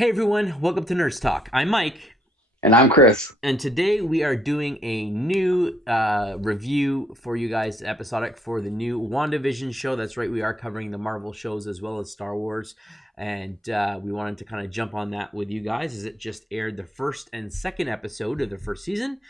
Hey everyone, welcome to Nerds Talk. I'm Mike. And I'm Chris. And today we are doing a new review for you guys, episodic for the new WandaVision show. That's right, we are covering the Marvel shows as well as Star Wars. And we wanted to kind of jump on that with you guys as it just aired the first and second episode of the first season.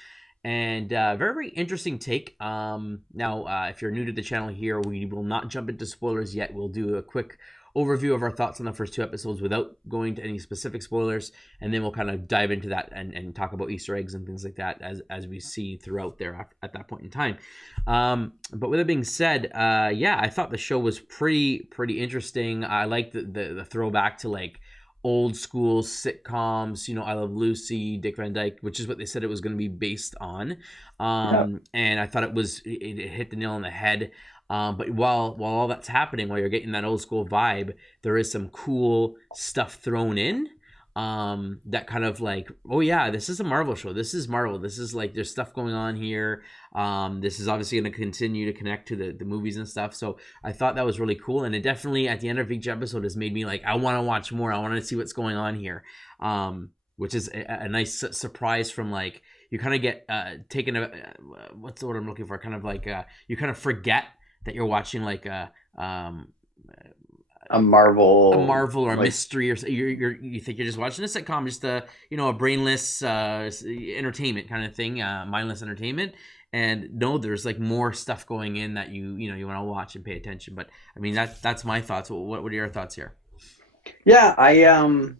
And very, very interesting take. Now, if you're new to the channel here, we will not jump into spoilers yet. We'll do a quick overview of our thoughts on the first two episodes without going to any specific spoilers, and then we'll kind of dive into that and talk about Easter eggs and things like that as we see throughout there at that point in time. But with that being said, yeah, I thought the show was pretty interesting. I liked the throwback to like old school sitcoms, you know, I Love Lucy, Dick Van Dyke, which is what they said it was going to be based on. And I thought it hit the nail on the head. But while all that's happening, while you're getting that old school vibe, there is some cool stuff thrown in that kind of like, oh yeah, this is a Marvel show. This is Marvel. This is like, there's stuff going on here. This is obviously going to continue to connect to the movies and stuff. So I thought that was really cool. And it definitely, at the end of each episode, has made me like, I want to watch more. I want to see what's going on here. Which is a nice surprise from like, you kind of get taken, what's the word I'm looking for? Kind of like, you kind of forget that you're watching like a Marvel or a like, mystery, or you think you're just watching a sitcom, just a brainless entertainment kind of thing, mindless entertainment. And no, there's like more stuff going in that you want to watch and pay attention. But I mean, that's my thoughts. What are your thoughts here? Yeah, I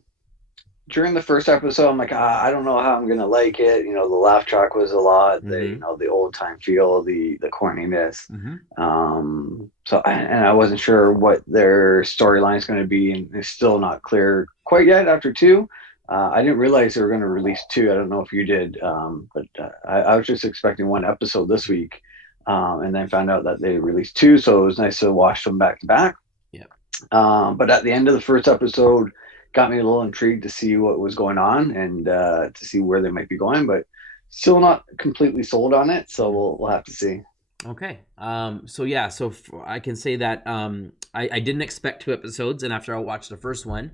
during the first episode, I'm like, I don't know how I'm gonna like it. You know, the laugh track was a lot, the old time feel, the corniness. And I wasn't sure what their storyline is going to be, and it's still not clear quite yet after two. I didn't realize they were going to release two. I don't know if you did, but I was just expecting one episode this week, and then found out that they released two. So it was nice to watch them back to back. Yeah. But at the end of the first episode, got me a little intrigued to see what was going on and to see where they might be going, but still not completely sold on it. So we'll have to see. Okay. So yeah, I can say that I didn't expect two episodes, and after I watched the first one,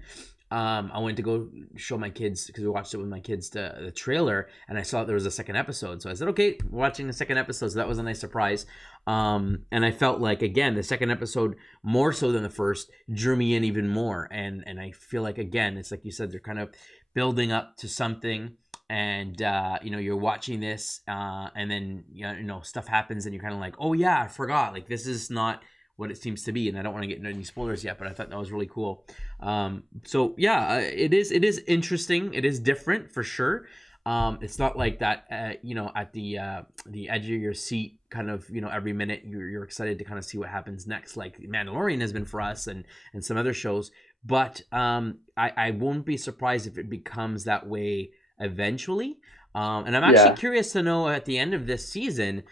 I went to go show my kids, because we watched it with my kids, the trailer, and I saw there was a second episode. So I said, okay, we're watching the second episode. So that was a nice surprise. And I felt like, again, the second episode, more so than the first, drew me in even more. And I feel like, again, it's like you said, they're kind of building up to something. And you're watching this, and then stuff happens, and you're kind of like, oh yeah, I forgot. Like, this is not what it seems to be, and I don't want to get into any spoilers yet, but I thought that was really cool. So yeah, it is interesting. It is different for sure. It's not like that, at the edge of your seat, kind of, every minute you're excited to kind of see what happens next, like Mandalorian has been for us, and some other shows. But I won't be surprised if it becomes that way eventually. And I'm actually curious to know, at the end of this season,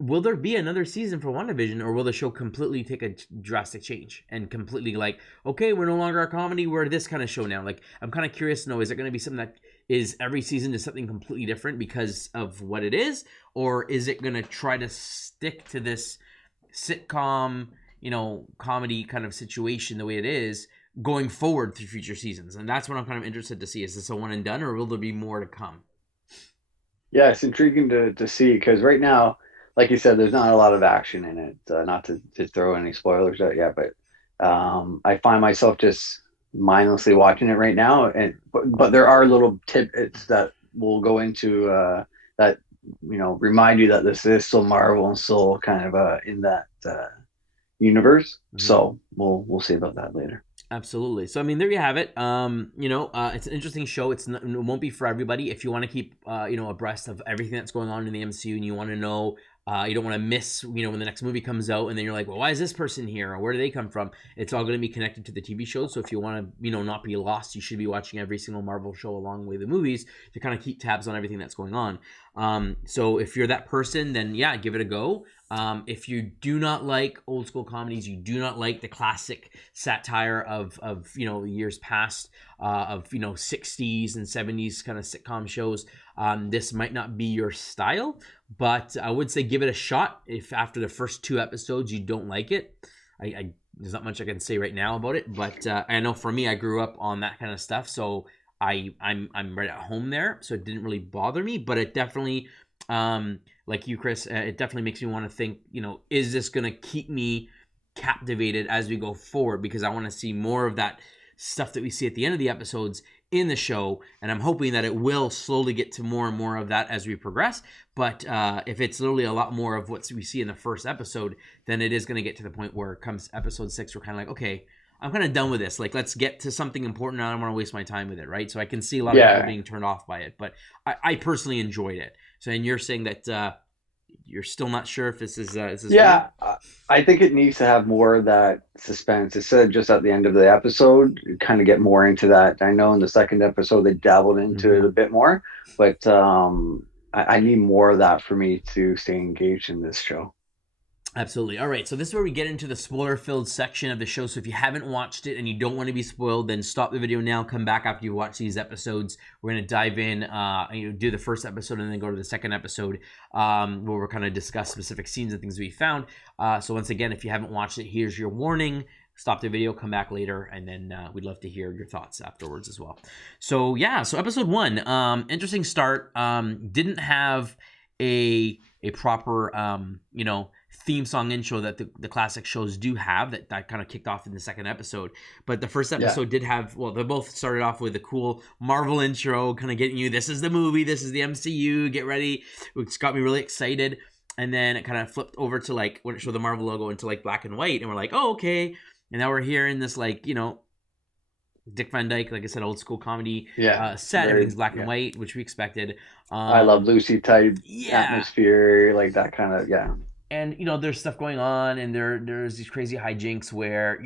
will there be another season for WandaVision, or will the show completely take a drastic change and completely like, okay, we're no longer a comedy, we're this kind of show now? Like, I'm kind of curious to know, is it going to be something that is every season is something completely different because of what it is, or is it going to try to stick to this sitcom, comedy kind of situation the way it is going forward through future seasons? And that's what I'm kind of interested to see. Is this a one and done, or will there be more to come? Yeah, it's intriguing to see, because right now, like you said, there's not a lot of action in it. Not to throw any spoilers out yet, but I find myself just mindlessly watching it right now. But there are little tidbits that will go into that remind you that this is still Marvel and still kind of in that universe. So we'll see about that later. Absolutely. So I mean, there you have it. It's an interesting show. It won't be for everybody. If you want to keep abreast of everything that's going on in the MCU, and you want to know, you don't want to miss, when the next movie comes out, and then you're like, well, why is this person here, or where do they come from? It's all going to be connected to the TV shows. So if you want to, not be lost, you should be watching every single Marvel show along with the movies to kind of keep tabs on everything that's going on. So if you're that person, then yeah, give it a go. If you do not like old school comedies, you do not like the classic satire of years past, of 60s and 70s kind of sitcom shows, this might not be your style, but I would say give it a shot. If after the first two episodes you don't like it, there's not much I can say right now about it, but I know for me, I grew up on that kind of stuff, so I'm right at home there, so it didn't really bother me. But it definitely, like you, Chris, it definitely makes me want to think. Is this gonna keep me captivated as we go forward? Because I want to see more of that stuff that we see at the end of the episodes in the show, and I'm hoping that it will slowly get to more and more of that as we progress. But if it's literally a lot more of what we see in the first episode, then it is going to get to the point where comes episode 6, we're kind of like, okay, I'm kind of done with this. Like, let's get to something important. I don't want to waste my time with it, right? So I can see a lot of people Yeah. being turned off by it, but I personally enjoyed it. So, and you're saying that you're still not sure if this is for you? Yeah, I think it needs to have more of that suspense. It said just at the end of the episode, kind of get more into that. I know in the second episode they dabbled into it Mm-hmm. a bit more, but I need more of that for me to stay engaged in this show. Absolutely. All right. So this is where we get into the spoiler-filled section of the show. So if you haven't watched it and you don't want to be spoiled, then stop the video now. Come back after you watch these episodes. We're going to dive in, do the first episode and then go to the second episode, where we're kind of discuss specific scenes and things we found. So once again, if you haven't watched it, here's your warning. Stop the video, come back later, and then we'd love to hear your thoughts afterwards as well. So yeah, so episode 1, interesting start. Didn't have a proper theme song intro that the classic shows do have, that kind of kicked off in the second episode. But the first Yeah. episode did have, well, they both started off with a cool Marvel intro, kind of getting you, this is the movie, this is the MCU, get ready, which got me really excited. And then it kind of flipped over to like when it showed the Marvel logo into like black and white, and we're like, oh, okay. And now we're hearing this like Dick Van Dyke, like I said, old school comedy Yeah. set. Very, Everything's black and yeah. white, which we expected. I Love Lucy type Yeah, atmosphere, like that kind of, yeah. and there's stuff going on, and there's these crazy hijinks where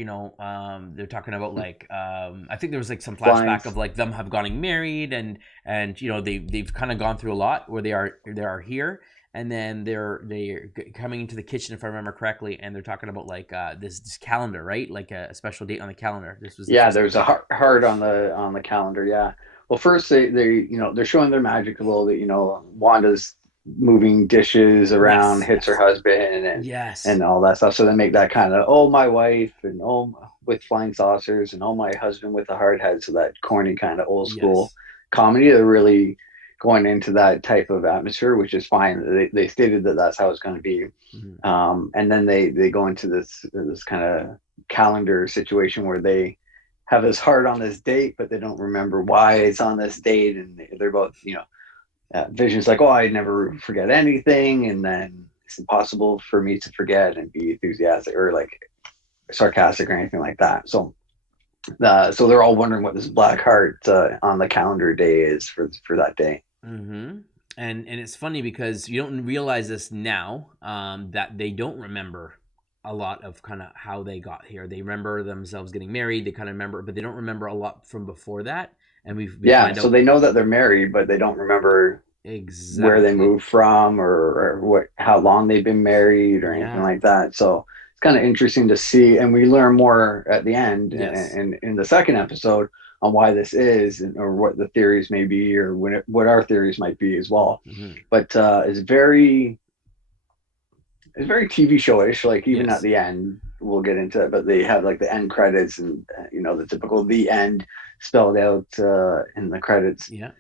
they're talking about like I think there was like some flashback Blinds. of like them have gotten married, and they've kind of gone through a lot where they are here, and then they're coming into the kitchen, if I remember correctly, and they're talking about like this calendar, right? Like a special date on the calendar. This was the Yeah, first there's a episode. heart on the calendar. Yeah. Well, first they're showing their magic a little bit. Wanda's moving dishes around, Yes, hits her yes, husband, yes, and all that stuff. So they make that kind of oh my wife and oh with flying saucers and oh my husband with a hard head. So that corny kind of old school yes. comedy. They're really going into that type of atmosphere, which is fine. They stated that that's how it's going to be. Mhm. And then they go into this kind of calendar situation where they have his heart on this date, but they don't remember why it's on this date, and they're both, Vision's like, oh, I never forget anything, and then it's impossible for me to forget and be enthusiastic or like sarcastic or anything like that. So they're all wondering what this black heart on the calendar day is for that day. Mm-hmm. And it's funny because you don't realize this now, that they don't remember a lot of kind of how they got here. They remember themselves getting married. They kind of remember, but they don't remember a lot from before that. And we Yeah, find so out they know that they're married, but they don't remember where they exactly. moved from or what how long they've been married or anything Yeah. like that. So it's kind of interesting to see, and we learn more at the end Yes. and in the second episode on why this is or what the theories may be or what our theories might be as well. Mm-hmm. But it's very TV showish. Like even at Yes. the end, we'll get into it, but they have like the end credits and the typical the end spelled out in the credits. Yeah.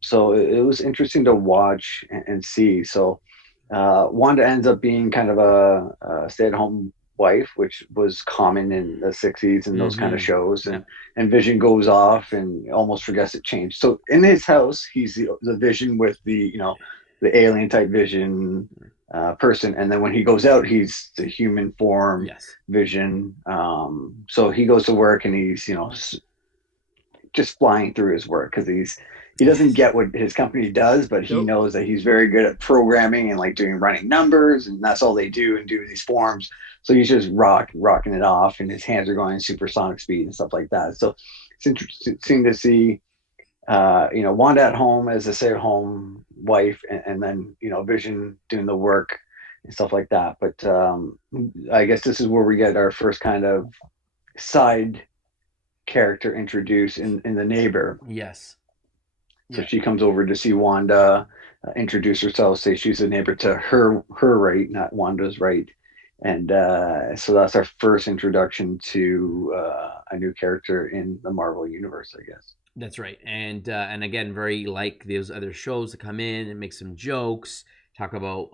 So it was interesting to watch and see. So Wanda ends up being kind of a stay-at-home wife, which was common in the 60s and those kind of Mm-hmm. shows. Yeah. And Vision goes off and almost forgets it changed. So in his house, he's the Vision with the alien type Vision person. And then when he goes out, he's the human form Yes. Vision. So he goes to work and he's, just flying through his work because he doesn't Yes. get what his company does, but he Nope. knows that he's very good at programming and like doing running numbers, and that's all they do and do these forms. So he's just rocking it off, and his hands are going supersonic speed and stuff like that. So it's interesting to see, Wanda at home as a stay-at-home wife, and then Vision doing the work and stuff like that. But I guess this is where we get our first kind of side character introduced in the neighbor. Yes. So Yeah. she comes over to see Wanda, introduce herself, say she's a neighbor to her right, not Wanda's right. And so that's our first introduction to a new character in the Marvel universe, I guess. That's right. And again, very like those other shows that come in and make some jokes, talk about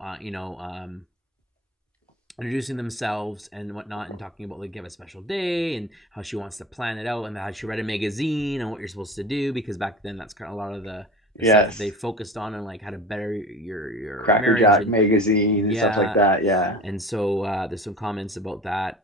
introducing themselves and whatnot, and talking about like give a special day and how she wants to plan it out, and how she read a magazine and what you're supposed to do, because back then that's kind of a lot of the stuff that they Yes. focused on, and like how to better your Cracker marriage. Jack And magazine and stuff like yeah, that. Yeah. and so there's some comments about that,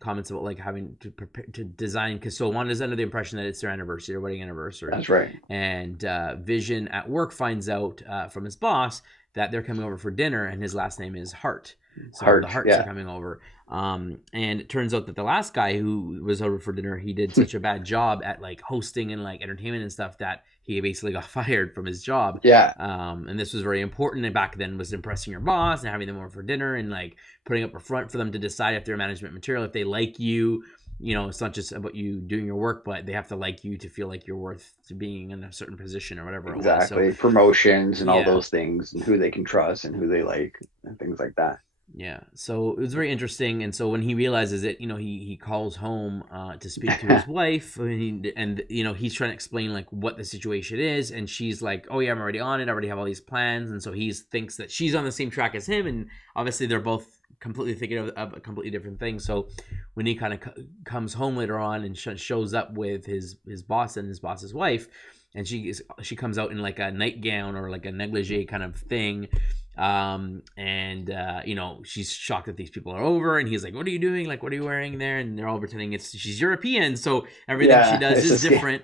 comments about like having to prepare to design, because so Wanda's under the impression that it's their anniversary, their wedding anniversary, That's right. and Vision at work finds out from his boss that they're coming over for dinner, and his last name is Hart. So the Heart. Harts are Yeah. coming over. And it turns out that the last guy who was over for dinner, he did such a bad job at like hosting and like entertainment and stuff that he basically got fired from his job. Yeah. And this was very important. And back then was impressing your boss and having them over for dinner and like putting up a front for them to decide if they're management material, if they like you. You know, it's not just about you doing your work, but they have to like you to feel like you're worth to being in a certain position or whatever it was. So Exactly. Promotions and all yeah, those things, and who they can trust and who they like and things like that. yeah. So it was very interesting. And so when he realizes it, you know, he calls home to speak to his wife, and you know, he's trying to explain like what the situation is, and she's like, "Oh yeah, I'm already on it. I already have all these plans." And so he thinks that she's on the same track as him, and obviously they're both completely thinking of a completely different thing. So when he kind of comes home later on and shows up with his boss and his boss's wife, and she comes out in like a nightgown or like a negligee kind of thing, and you know, she's shocked that these people are over, and he's like, "What are you doing? Like, what are you wearing there?" And they're all pretending she's European, so everything she Yeah. does It's is just, different.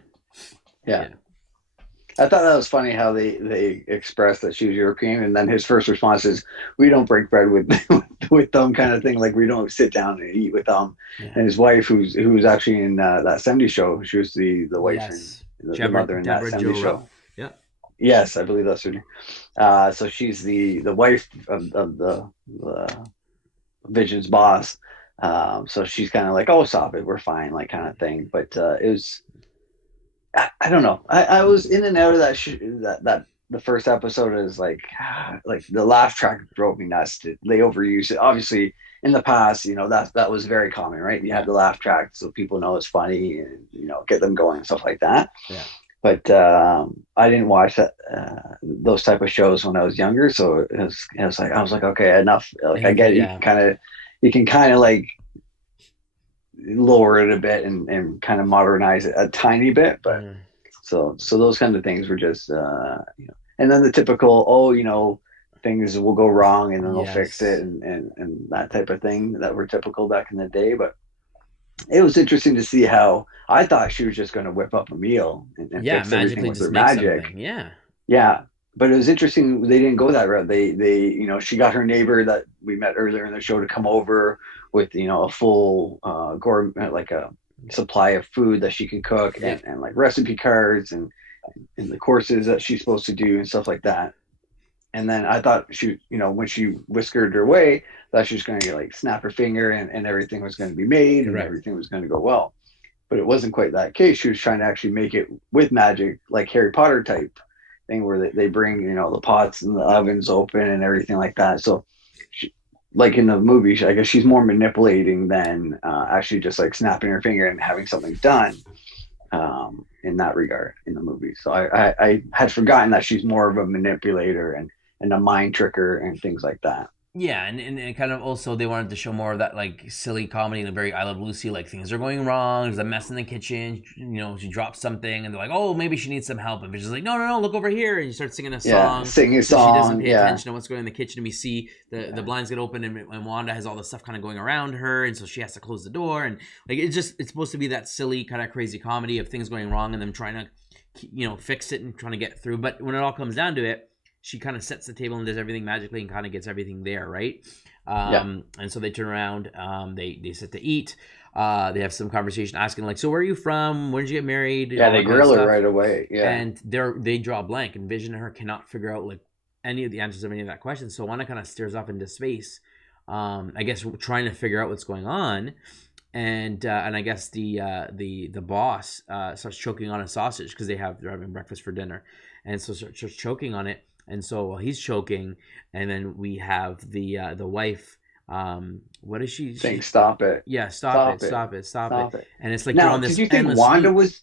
yeah. Yeah, I thought that was funny how they expressed that she was European, and then his first response is, "We don't break bread with with them," kind of thing. Like we don't sit down and eat with them. yeah, And his wife, who's actually in that '70s show, she was the wife and yes. the mother in that Deborah Jo '70s Rupp. show. Yeah, Yes, I believe that's her name. So she's the wife of the Vision's boss. So she's kind of like, "Oh, stop it, we're fine," like kind of thing. But it was, I don't know. I was in and out of that the first episode is like the laugh track drove me nuts. They overuse it. Obviously, in the past, you know, that was very common, right? You yeah, had the laugh track so people know it's funny and you know get them going and stuff like that. yeah. But I didn't watch those type of shows when I was younger, so it was like I was like, okay, enough. Like And I you can, get it, yeah, you can kind of like lower it a bit and kind of modernize it a tiny bit, but mm, so those kind of things were just you know, and then the typical, oh, you know, things will go wrong and then they'll fix it, yes, and that type of thing that were typical back in the day. But it was interesting to see how I thought she was just going to whip up a meal and yeah. fix everything Magically, with just her make magic. something. Yeah, Yeah, but it was interesting they didn't go that route. They you know, she got her neighbor that we met earlier in the show to come over with, you know, a full gourmet, like a supply of food that she can cook, yeah, and like recipe cards and the courses that she's supposed to do and stuff like that. And then I thought she, you know, when she whiskered her way, that she was going to like snap her finger and everything was going to be made and correct. everything was going to go well. But it wasn't quite that case. She was trying to actually make it with magic, like Harry Potter type thing, where they bring, you know, the pots and the ovens open and everything like that. So, she, like in the movie, I guess she's more manipulating than actually just like snapping her finger and having something done, in that regard in the movie. So I had forgotten that she's more of a manipulator and a mind tricker and things like that. Yeah, and kind of also they wanted to show more of that like silly comedy, the very I Love Lucy, like things are going wrong, there's a mess in the kitchen, you know, she drops something and they're like, oh, maybe she needs some help. And she's like, no, no, no, look over here. And you start singing a Yeah, song. sing a So she doesn't song. pay Yeah, attention to what's going on in the kitchen. And we see the yeah, blinds get open, and Wanda has all the stuff kind of going around her. And so she has to close the door. And like, it's supposed to be that silly kind of crazy comedy of things going wrong and them trying to, you know, fix it and trying to get through. But when it all comes down to it, she kind of sets the table and does everything magically and kind of gets everything there, right? yeah, And so they turn around, they sit to eat, they have some conversation asking like, so where are you from? When did you get married? yeah. All They that kind of grill her stuff. right away. Yeah, And they draw a blank, and Vision and her cannot figure out like any of the answers of any of that question. So Wanda kind of stares off into space, I guess trying to figure out what's going on. And I guess the boss starts choking on a sausage because they're having breakfast for dinner, and so starts choking on it. And so while he's choking, and then we have the wife. What is she? saying She stop it, yeah, stop it, stop it, stop it, stop it. stop it. And it's like they're Now, on did this you think endless Wanda loop. was?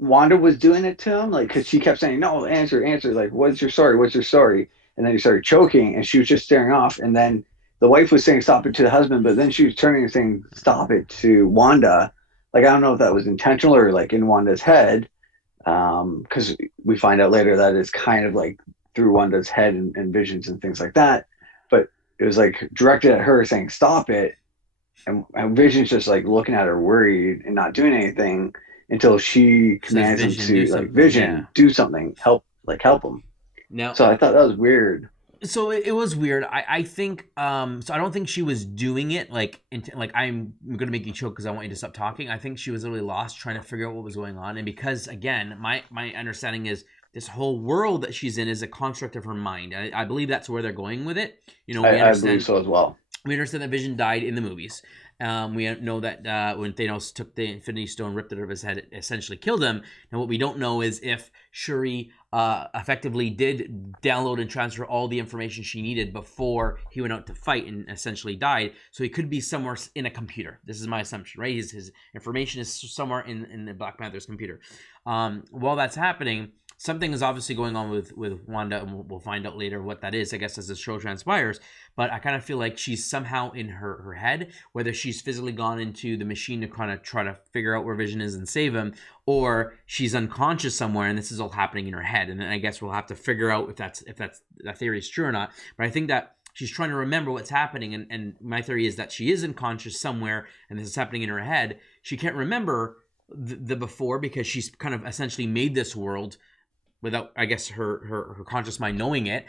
Wanda was doing it to him, like, because she kept saying, "No, answer, like, what's your story? What's your story?" And then he started choking, and she was just staring off. And then the wife was saying, "Stop it" to the husband, but then she was turning and saying, "Stop it" to Wanda. Like, I don't know if that was intentional or like in Wanda's head, because we find out later that it's kind of like through Wanda's head and visions and things like that. But it was like directed at her, saying, "Stop it," and Vision's just like looking at her worried and not doing anything until she Says commands him Vision, do to, like, something. Yeah. Vision, do something, help him. Now, So I thought that was weird. so it was weird. I think so I don't think she was doing it like like I'm gonna make you choke because I want you to stop talking. I think she was really lost trying to figure out what was going on, and because again, my understanding is this whole world that she's in is a construct of her mind. I believe that's where they're going with it. You know, I believe so as well. we understand that Vision died in the movies. We know that when Thanos took the Infinity Stone, ripped it out of his head, it essentially killed him. And what we don't know is if Shuri effectively did download and transfer all the information she needed before he went out to fight and essentially died. So he could be somewhere in a computer. This is my assumption, right? His information is somewhere in the Black Panther's computer. While that's happening, something is obviously going on with Wanda, and we'll find out later what that is, I guess, as the show transpires. But I kind of feel like she's somehow in her head, whether she's physically gone into the machine to kind of try to figure out where Vision is and save him, or she's unconscious somewhere, and this is all happening in her head. And then I guess we'll have to figure out if that theory is true or not. But I think that she's trying to remember what's happening, and my theory is that she is unconscious somewhere, and this is happening in her head. She can't remember the before because she's kind of essentially made this world without, I guess, her conscious mind knowing it.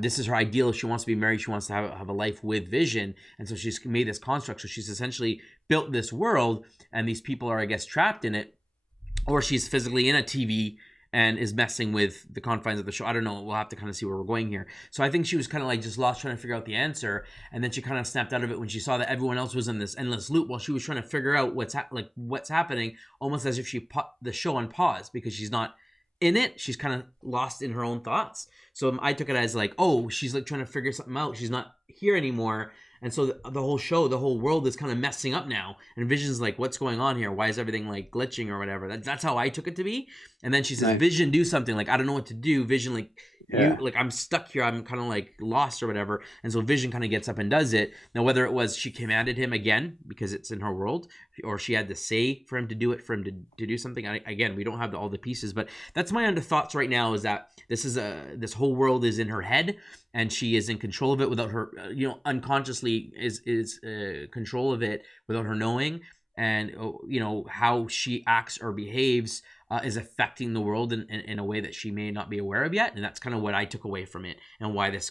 This is her ideal. If she wants to be married, she wants to have a life with Vision, and so she's made this construct. So she's essentially built this world, and these people are, I guess, trapped in it, or she's physically in a TV and is messing with the confines of the show. I don't know. We'll have to kind of see where we're going here. So I think she was kind of like just lost trying to figure out the answer, and then she kind of snapped out of it when she saw that everyone else was in this endless loop while she was trying to figure out what's happening, almost as if she put the show on pause because she's not in it. She's kind of lost in her own thoughts. So I took it as like, oh, she's like trying to figure something out. She's not here anymore. And so the whole show, the whole world is kind of messing up now. And Vision's like, what's going on here? Why is everything like glitching or whatever? That's how I took it to be. And then she says, nice. Vision, do something. Like, I don't know what to do. Vision, like, I'm stuck here. I'm kind of like lost or whatever. And so Vision kind of gets up and does it. Now, whether it was she commanded him again because it's in her world, or she had to say for him to do it, for him to do something. Again, we don't have all the pieces, but that's my thoughts right now, is that this whole world is in her head, and she is in control of it without her, unconsciously is control of it without her knowing. And, how she acts or behaves is affecting the world in a way that she may not be aware of yet. And that's kind of what I took away from it, and why this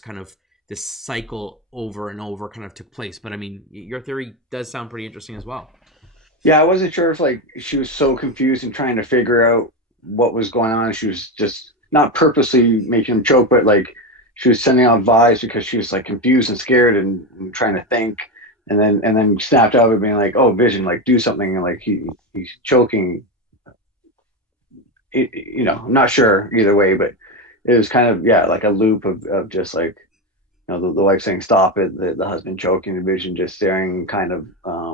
cycle over and over kind of took place. But I mean, your theory does sound pretty interesting as well. Yeah, I wasn't sure if like she was so confused and trying to figure out what was going on. She was just not purposely making him choke, but like she was sending out vibes because she was like confused and scared and trying to think, and then snapped out of it, being like, "Oh, Vision, like do something!" And like he's choking. I'm not sure either way, but it was kind of like a loop of just like, the wife saying stop it, the husband choking, the Vision just staring, kind of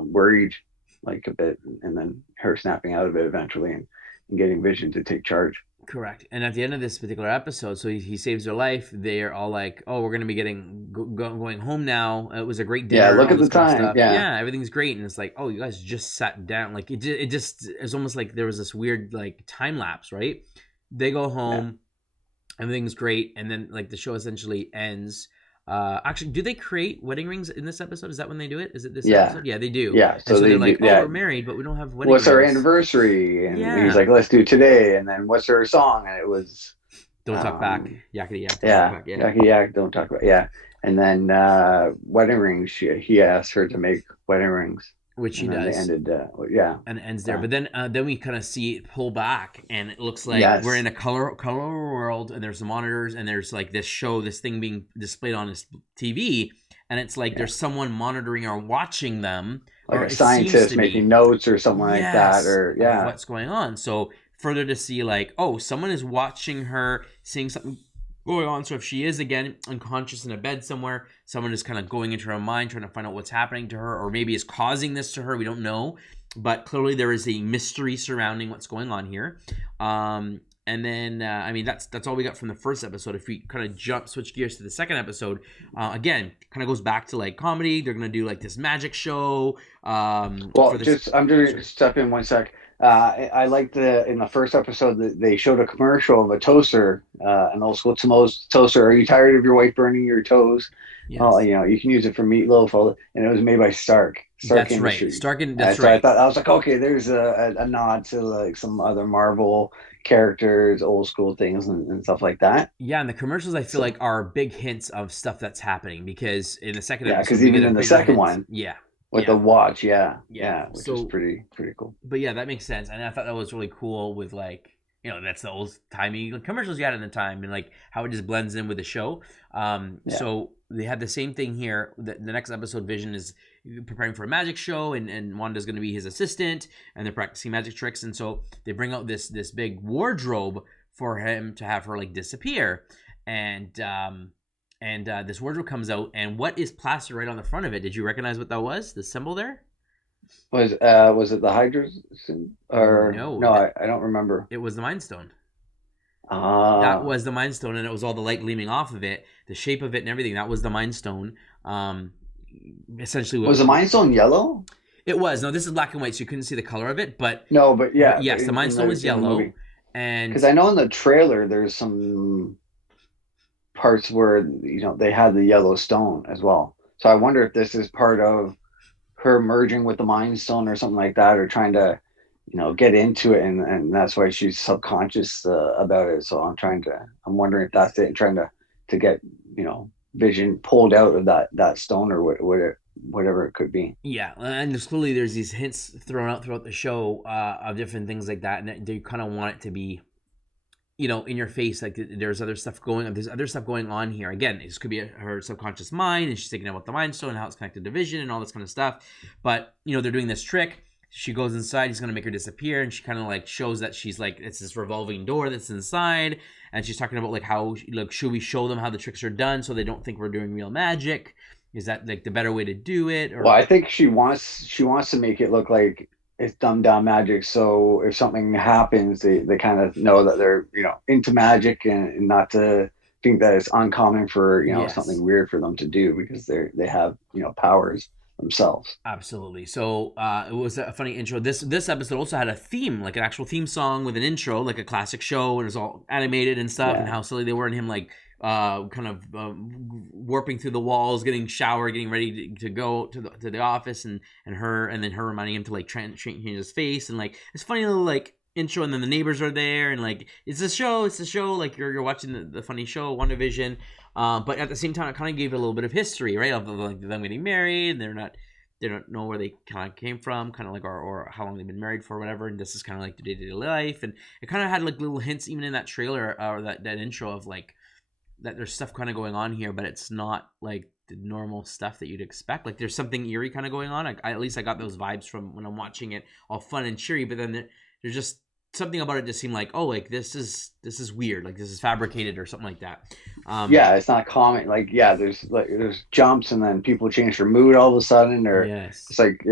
worried like a bit, and then her snapping out of it eventually and getting Vision to take charge. Correct. And at the end of this particular episode, so he saves their life. They're all like, "Oh, we're gonna be going home now. It was a great dinner." Yeah, look at the time. Yeah, everything's great. And it's like, oh, you guys just sat down. Like it's almost like there was this weird like time lapse, right? They go home, everything's great, and then like the show essentially ends. Actually, do they create wedding rings in this episode? Is that when they do it? Is it this episode? Yeah, they do. Yeah, so they're like, we're married, but we don't have wedding what's rings. Our anniversary? And he's like, let's do today. And then what's her song? And it was Don't Talk Back. Yakety yak. Yakety yak, Don't Talk Back. Yeah. And then wedding rings, he asked her to make wedding rings. Which she does. They ended, and it ends there. But then we kind of see it pull back, and it looks like we're in a color world, and there's the monitors, and there's like this thing being displayed on this TV, and it's like there's someone monitoring or watching them, like a scientist making notes or something like that, or what's going on. So further to see like, oh, someone is watching her, seeing something going on. So if she is again unconscious in a bed somewhere, someone is kind of going into her mind, trying to find out what's happening to her, or maybe is causing this to her. We don't know, but clearly there is a mystery surrounding what's going on here. And then, I mean, that's all we got from the first episode. If we kind of switch gears to the second episode, again, kind of goes back to like comedy. They're gonna do like this magic show. Well, For this, I'm doing sorry. step in one sec. I liked in the first episode that they showed a commercial of a toaster, an old school toaster. Are you tired of your wife burning your toes? Oh, Yes, you know, you can use it for meatloaf. And it was made by Stark that's right. Industries. Stark, that's So I right. thought I was like, okay, there's a nod to like some other Marvel characters, old school things and stuff like that. Yeah, and the commercials I feel So like are big hints of stuff that's happening because in the second yeah, episode because we get even a in the bigger second hint. one Yeah, with the yeah, watch, yeah. which is So, pretty cool. but yeah, that makes sense, and I thought that was really cool with like that's the old timey commercials you had in the time, and like how it just blends in with the show. Yeah. So they had the same thing here. The next episode, Vision is preparing for a magic show, and Wanda's going to be his assistant, and they're practicing magic tricks, and so they bring out this big wardrobe for him to have her like disappear, and this wardrobe comes out, and what is plastered right on the front of it? Did you recognize what that was? The symbol there? Was it the Hydra or No, no? I don't remember. it was the Mind Stone. That Ah, was the Mind Stone, and it was all the light gleaming off of it, the shape of it, and everything. That was the Mind Stone. Um, Essentially, was the Mind Stone yellow? it was. No, this is black and white, so you couldn't see the color of it. No, but But yeah, yes, the Mind Stone was in the yellow, movie, and because I know in the trailer there's some parts where they had the yellow stone as well. So I wonder if this is part of her merging with the Mind Stone or something like that, or trying to get into it, and that's why she's subconscious about it. So I'm wondering if that's it, and trying to get Vision pulled out of that stone or whatever it could be. yeah, and there's these hints thrown out throughout the show of different things like that, and they kind of want it to be in your face, like there's other stuff going on. There's other stuff going on here. Again, this could be her subconscious mind, and she's thinking about the Mind Stone and how it's connected to Vision and all this kind of stuff. But they're doing this trick. She goes inside. He's gonna make her disappear, and she kind of like shows that she's like it's this revolving door that's inside, and she's talking about like how like should we show them how the tricks are done so they don't think we're doing real magic? Is that like the better way to do it? Well, Or I think she wants to make it look like it's dumbed down magic. So if something happens, they kind of know that they're into magic, and not to think that it's uncommon for yes. something weird for them to do, because they have powers themselves. Absolutely. So it was a funny intro. This episode also had a theme, like an actual theme song with an intro, like a classic show, and it was all animated and stuff, and Yeah. how silly they were, and him like kind of warping through the walls, getting showered, getting ready to go to the office, and then her reminding him to like change his face, and like it's funny little like intro, and then the neighbors are there, and like it's a show, like you're watching the funny show WandaVision. But at the same time, it kind of gave it a little bit of history, right? Of like them getting married, and they don't know where they kind of came from, kind of like or how long they've been married for, or whatever. And this is kind of like the day to day life, and it kind of had like little hints even in that trailer or that intro of like that there's stuff kind of going on here, but it's not like the normal stuff that you'd expect. Like there's something eerie kind of going on. At least I got those vibes from when I'm watching it, all fun and cheery. But then there's just something about it just seemed like, oh, like this is weird, like this is fabricated or something like that. Yeah, it's not common. Like, yeah, there's jumps, and then people change their mood all of a sudden, or it's Yes. like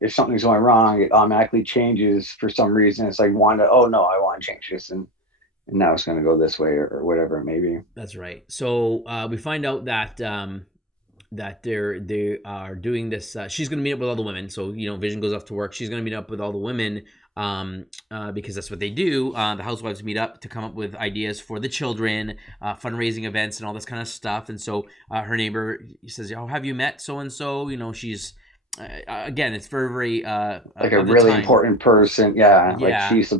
if something's going wrong, it automatically changes for some reason. It's like Wanda, oh no, I want to change this, and now it's going to go this way, or whatever it may be. That's right. So we find out that they are doing this. She's going to meet up with all the women. So Vision goes off to work. She's going to meet up with all the women because that's what they do. The housewives meet up to come up with ideas for the children, fundraising events, and all this kind of stuff. And so her neighbor says, "Oh, have you met so and so? She's." Again, it's very, very Like a of the really time. important person, yeah. Like Yeah, she's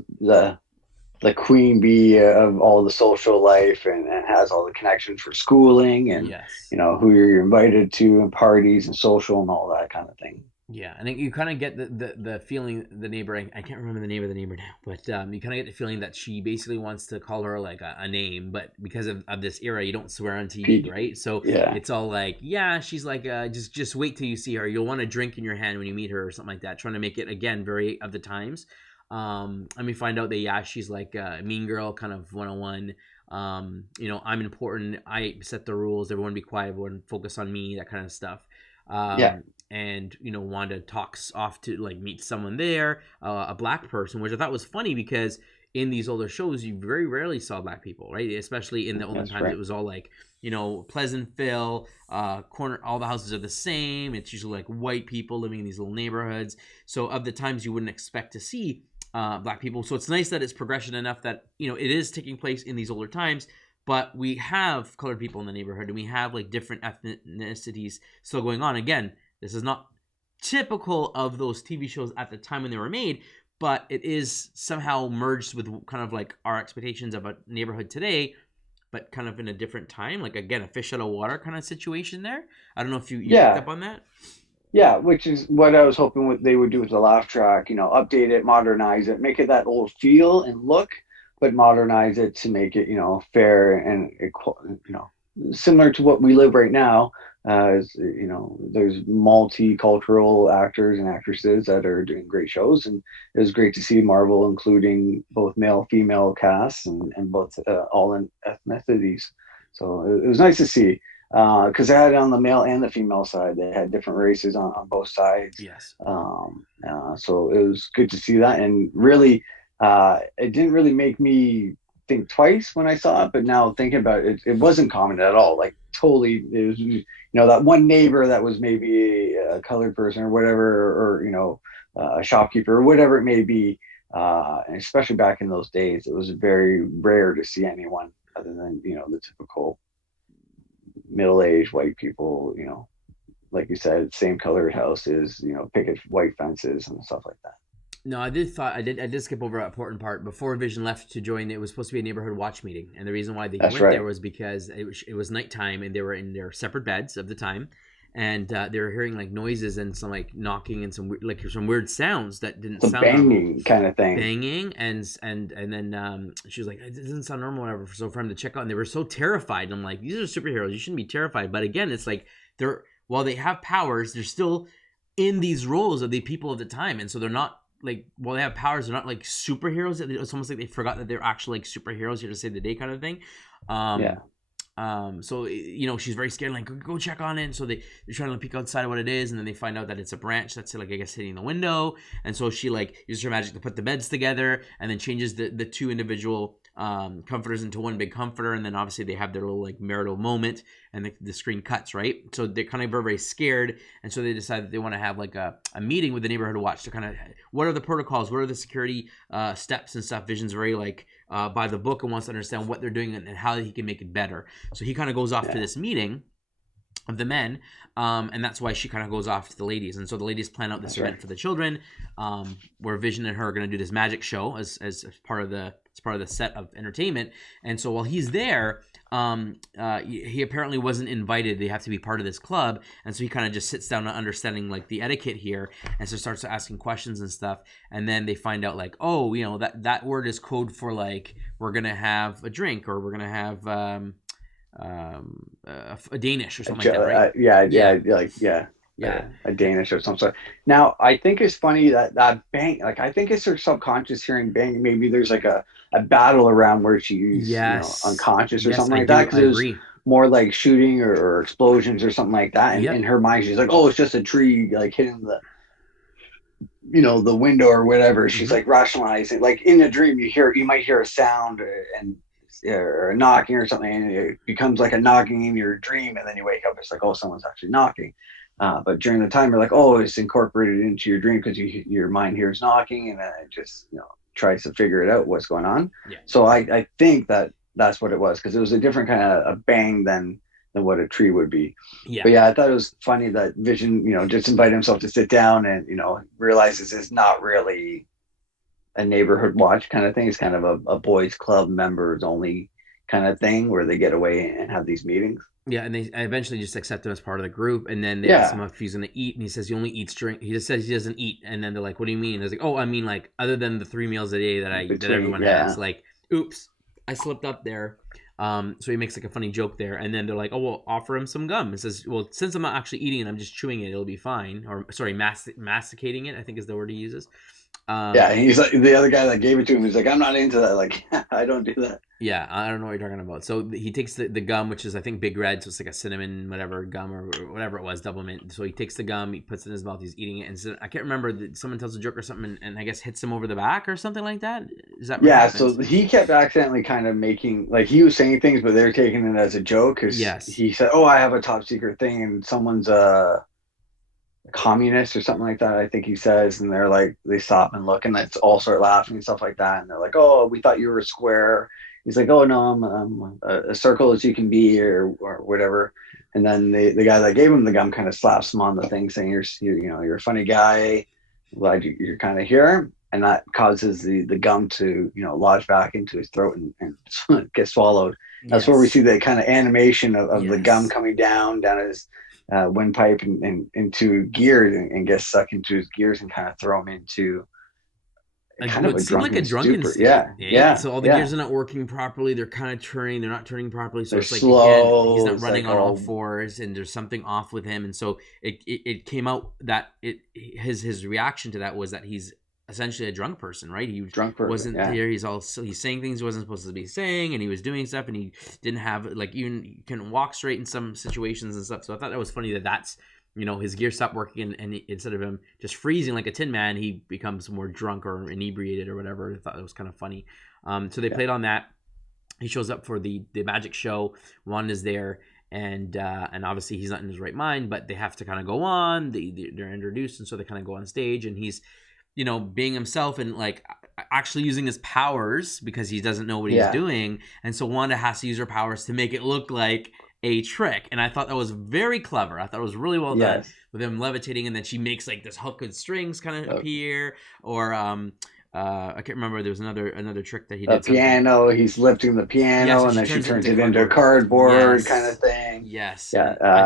the queen bee of all the social life, and has all the connections for schooling, and yes. who you're invited to, and parties and social and all that kind of thing. Yeah, and you kind of get the feeling the neighbor. I can't remember the name of the neighbor now, but you kind of get the feeling that she basically wants to call her like a name, but because of this era, you don't swear on TV, PG, right? So yeah. it's all like, yeah, she's like, just wait till you see her. You'll want a drink in your hand when you meet her or something like that. Trying to make it again very of the times. And we find out that she's like a mean girl, kind of 101. I'm important. I set the rules. Everyone be quiet. Everyone focus on me. That kind of stuff. Yeah. Um, and Wanda talks off to like meet someone there, a black person, which I thought was funny because in these older shows you very rarely saw black people, right? Especially in the olden That's times, right. it was all like Pleasantville, corner, all the houses are the same. It's usually like white people living in these little neighborhoods. So of the times you wouldn't expect to see black people. So it's nice that it's progression enough that it is taking place in these older times, but we have colored people in the neighborhood, and we have like different ethnicities still going on. Again, this is not typical of those TV shows at the time when they were made, but it is somehow merged with kind of like our expectations of a neighborhood today, but kind of in a different time. Like, again, a fish out of water kind of situation there. I don't know if you picked Yeah. up on that. Yeah, which is what I was hoping they would do with the laugh track, update it, modernize it, make it that old feel and look, but modernize it to make it, fair and similar to what we live right now. There's multicultural actors and actresses that are doing great shows, and it was great to see Marvel including both male, female casts and both all in ethnicities. So it was nice to see because they had it on the male and the female side. They had different races on both sides. Yes. So it was good to see that, and really, it didn't really make me think twice when I saw it. But now thinking about it, it wasn't common at all. Like totally, it was that one neighbor that was maybe a colored person or whatever, or a shopkeeper or whatever it may be. And especially back in those days, it was very rare to see anyone other than the typical middle-aged white people, like you said, same colored houses, picket white fences and stuff like that. No, I did skip over an important part. Before Vision left to join, it was supposed to be a neighborhood watch meeting, and the reason why they That's went right. there was because it was nighttime, and they were in their separate beds of the time, and they were hearing like noises and some like knocking and some weird sounds that didn't Some sound normal. banging kind of thing. Banging and then she was like, it doesn't sound normal, whatever. So for him to check out, and they were so terrified. And I'm like, these are superheroes. You shouldn't be terrified. But again, it's like while they have powers, they're still in these roles of the people of the time, and so they're not like, while they have powers, they're not like superheroes. It's almost like they forgot that they're actually like superheroes here to save the day kind of thing. Yeah. So she's very scared, like go check on it. And so they're trying to peek outside of what it is, and then they find out that it's a branch that's like, I guess, hitting the window. And so she like uses her magic to put the beds together, and then changes the two individual comforters into one big comforter, and then obviously they have their little like marital moment, and the screen cuts, right? So they're kind of very scared, and so they decide that they want to have like a meeting with the neighborhood watch to kind of, what are the protocols, what are the security steps and stuff. Vision's very like by the book and wants to understand what they're doing and how he can make it better. So he kind of goes off to this meeting of the men, and that's why she kind of goes off to the ladies. And so the ladies plan out this event for the children, where Vision and her are going to do this magic show as part of the set of entertainment. And so while he's there, he apparently wasn't invited. They have to be part of this club, and so he kind of just sits down, understanding like the etiquette here, and so starts asking questions and stuff. And then they find out like, oh, that word is code for like, we're gonna have a drink, or we're gonna have a Danish or something like that, right? A Danish or some sort. Now, I think it's funny that bang, like I think it's her subconscious hearing bang. Maybe there's like a battle around where she's unconscious or something like that, because it was more like shooting or explosions or something like that. And in her mind, she's like, oh, it's just a tree like hitting the window or whatever. She's like rationalizing. Like in a dream, you might hear a sound or a knocking or something, and it becomes like a knocking in your dream, and then you wake up, it's like, oh, someone's actually knocking. But during the time, you're like, oh, it's incorporated into your dream because your mind hears knocking, and then it just tries to figure it out what's going on. So I think that's what it was, because it was a different kind of a bang than what a tree would be. But yeah, I thought it was funny that Vision just invited himself to sit down and realizes it's not really a neighborhood watch kind of thing. It's kind of a boys club members only kind of thing where they get away and have these meetings. Yeah, and they eventually just accept him as part of the group, and then they ask him if he's going to eat, and he says he only eats drink. He just says he doesn't eat, and then they're like, "What do you mean?" And he's like, "Oh, I mean like other than the 3 meals a day that everyone has." Like, oops, I slipped up there. So he makes like a funny joke there, and then they're like, "Oh, well, offer him some gum." It says, "Well, since I'm not actually eating it, I'm just chewing it. It'll be fine." Or sorry, masticating it, I think is the word he uses. Yeah, he's like the other guy that gave it to him. He's like, I'm not into that. Like, I don't do that. Yeah, I don't know what you're talking about. So he takes the gum, which is I think Big Red, so it's like a cinnamon whatever gum or whatever it was, double mint. So he takes the gum, he puts it in his mouth, he's eating it, and so I can't remember that someone tells a joke or something, and I guess hits him over the back or something like that. Is that what Yeah, happens? so he kept accidentally kind of making like he was saying things, but they're taking it as a joke because Yes. he said, "Oh, I have a top secret thing," and someone's a communist or something like that. I think he says, and they're like, they stop and look, and let's all start laughing and stuff like that, and they're like, "Oh, we thought you were a square." He's like, "Oh no, I'm a circle as you can be," or whatever. And then the guy that gave him the gum kind of slaps him on the thing, saying, you're a funny guy. Glad you're kind of here." And that causes the gum to lodge back into his throat and get swallowed. That's where we Yes. see the kind of animation of the gum Yes. coming down his windpipe and into gears and get stuck into his gears and kind of throw him into kind of What a seemed like a drunken drunken stupor. state, Yeah, eh? yeah, So all the yeah. gears are not working properly. They're kind of turning. They're not turning properly. So They're it's like again, he's slow. not It's running like on all all fours, and there's something off with him. And so it came out that his reaction to that was that he's essentially a drunk person, right? He drunk person. wasn't Yeah, there. He's saying things he wasn't supposed to be saying, and he was doing stuff, and he didn't have like even you can walk straight in some situations and stuff. So I thought that was funny that's his gear stopped working, and instead of him just freezing like a tin man, he becomes more drunk or inebriated or whatever. I thought it was kind of funny. So they yeah, played on that. He shows up for the magic show. Wanda's there, and obviously he's not in his right mind, but they have to kind of go on. They're introduced, and so they kind of go on stage, and he's being himself and like actually using his powers because he doesn't know what he's yeah. doing, and so Wanda has to use her powers to make it look like a trick. And I thought that was very clever. I thought it was really well done Yes. with him levitating, and then she makes like this hook with strings kind of Uh, appear, or I can't remember. There was another trick that he the did something. piano. He's lifting the Yeah, piano, so and she then she turns it turns into it into cardboard. cardboard kind of Yes, thing. yes, Yeah, and I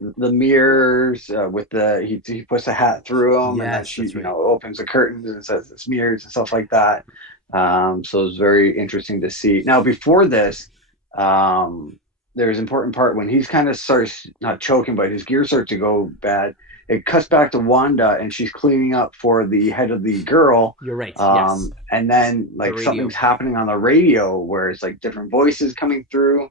the mirrors with the he puts the hat through them, and then yes, she that's right. opens the curtains and says it's mirrors and stuff like that. So it's very interesting to see. Now before this, um, there's an important part when he's kind of starts not choking, but his gears start to go bad. It cuts back to Wanda, and she's cleaning up for the head of the girl. You're right. Yes, And then the like radio, something's happening on the radio where it's like different voices coming through.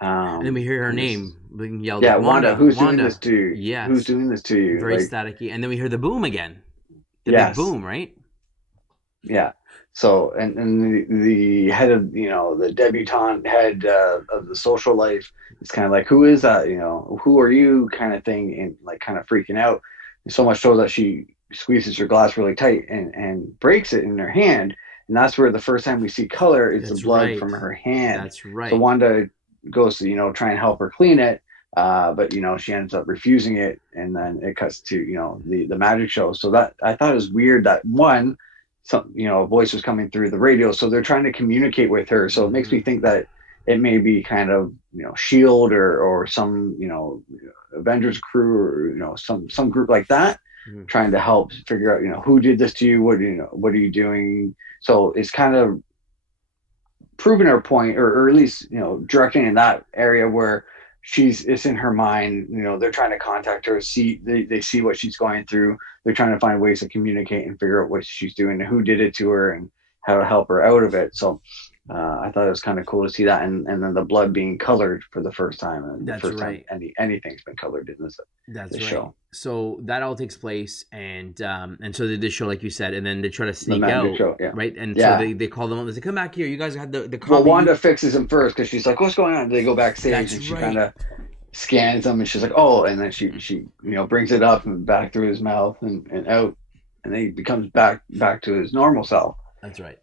and then we hear her And this name being yelled Yeah, out, Wanda, Wanda, who's doing this Wanda. to you? Who's Yes, doing this to you? very Like, staticky, and then we hear the boom again, the big yes, boom, right? yeah. So, and the head of, the debutante head of the social life is kind of like, who is that? Who are you? Kind of thing, and like kind of freaking out. So much so that she squeezes her glass really tight and breaks it in her hand. And that's where the first time we see color is the That's blood right. from her hand. That's So right. Wanda goes to, try and help her clean it. But she ends up refusing it, and then it cuts to the magic show. So that I thought it was weird that one, some a voice was coming through the radio, so they're trying to communicate with her. So it makes me Hmm. think that it may be kind of Shield or some Avengers crew or some group like that Hmm. trying to help figure out who did this to you, what are you doing. So it's kind of proving her point, or at least directing in that area where it's in her mind. They're trying to contact her, see they see what she's going through. They're trying to find ways to communicate and figure out what she's doing and who did it to her and how to help her out of it. So I thought it was kind of cool to see that, and then the blood being colored for the first time, and the That's first time right. anything's been colored in That's this right. show. So that all takes place, and so they did show like you said, and then they try to The sneak magic out, show, yeah, right? And so yeah. they call them up. They say, "Come back here. You guys had the Well, comedy. Wanda You." fixes him first because she's like, "What's going on?" They go backstage, That's and she kind right. of scans him, and she's like, "Oh," and then she brings it up and back through his mouth and out, and then he becomes back to his normal self. That's right.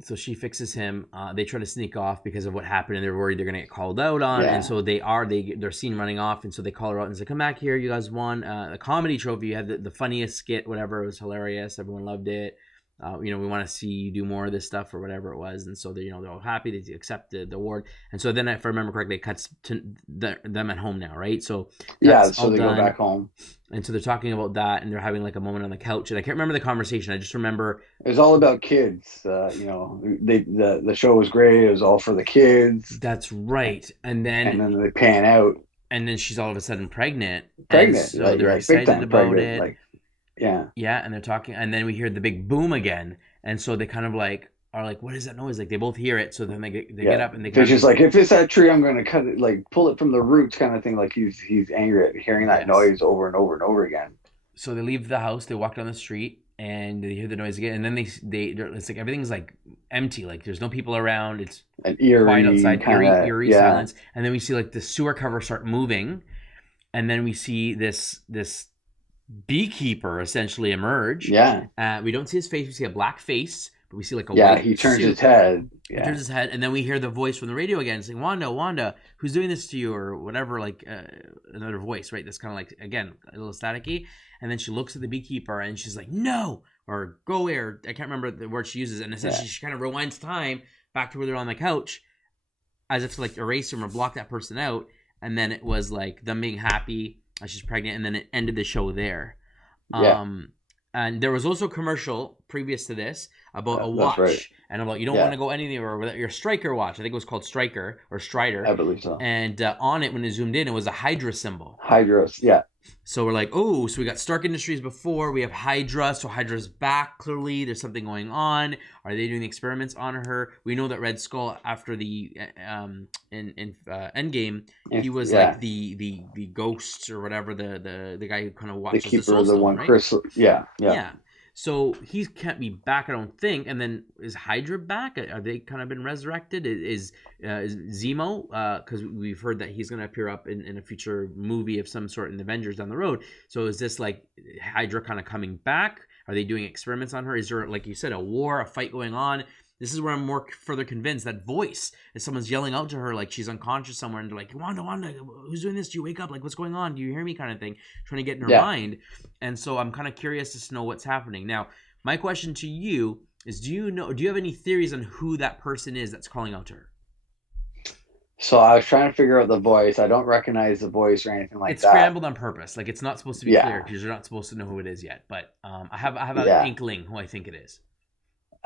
So she fixes him. They try to sneak off because of what happened, and they're worried they're gonna get called out on. And Yeah, so they're seen running off, and so they call her out and say, "Come back here, you guys won the comedy trophy. You had the funniest skit, whatever. It was hilarious. Everyone loved it. We want to see you do more of this stuff or whatever it was." And so they're all happy to accept the award. And so then, if I remember correctly, it cuts to them at home now, right? So yeah. that's So all they go done. back home. And so they're talking about that, and they're having like a moment on the couch. And I can't remember the conversation. I just remember It was all about kids. The show was great. It was all for the kids, that's right. and then they pan out And then she's all of a sudden pregnant, and pregnant, so like they're big excited time about pregnant, it. like. Yeah. Yeah, and they're talking, and then we hear the big boom again, and so they kind of like are like, "What is that noise?" Like they both hear it, so then they get Yeah. up and they Fish kind of is like, if it's that tree, I'm going to cut it, like pull it from the roots, kind of thing. Like he's angry at hearing that yes. noise over and over and over again. So they leave the house, they walk down the street, and they hear the noise again, and then it's like everything's like empty, like there's no people around, it's An quiet eerie outside, kind of, eerie yeah, silence, and then we see like the sewer cover start moving, and then we see this beekeeper essentially emerge. yeah, We don't see his face. We see a black face, but we see like a yeah. white He turns his suit. head. He Yeah, turns his head, and then we hear the voice from the radio again saying, "Wanda, Wanda, who's doing this to you?" or whatever, like another voice, right? That's kind of like, again, a little staticky. And then she looks at the beekeeper, and she's like, "No," or "Go away," or I can't remember the word she uses. And essentially, yeah, she kind of rewinds time back to where they're on the couch, as if to like erase him or block that person out. And then it was like them being happy as she's pregnant, and then it ended the show there. yeah. Um, and there was also a commercial previous to this about a That's right. watch, and about you don't want Yeah, to go anywhere without your Striker watch. I think it was called Striker or Strider. I believe so. And on it, when it zoomed in, it was a Hydra symbol. Hydros. Yeah, So we're like, oh, so we got Stark Industries before, we have Hydra, so Hydra's back, clearly there's something going on. Are they doing experiments on her? We know that Red Skull, after the in Endgame, he was yeah. like the ghost or whatever, the guy who kind of The watches the keeper Soul of the Stone, one right? crystal. Yeah, yeah. Yeah. So he can't be back, I don't think. And then is Hydra back? Are they kind of been resurrected? Is Zemo? Because we've heard that he's going to appear up in a future movie of some sort in the Avengers down the road. So is this like Hydra kind of coming back? Are they doing experiments on her? Is there, like you said, a war, a fight going on? This is where I'm more further convinced that voice is someone's yelling out to her like she's unconscious somewhere, and they're like, Wanda, Wanda, who's doing this? Do you wake up? Like, what's going on? Do you hear me? Kind of thing, trying to get in her Yeah. mind. And so I'm kind of curious to know what's happening. Now, my question to you is, do you have any theories on who that person is that's calling out to her? So I was trying to figure out the voice. I don't recognize the voice or anything like It's that. scrambled on purpose. Like, it's not supposed to be clear Yeah, because you're not supposed to know who it is yet. But I have an yeah. inkling who I think it is.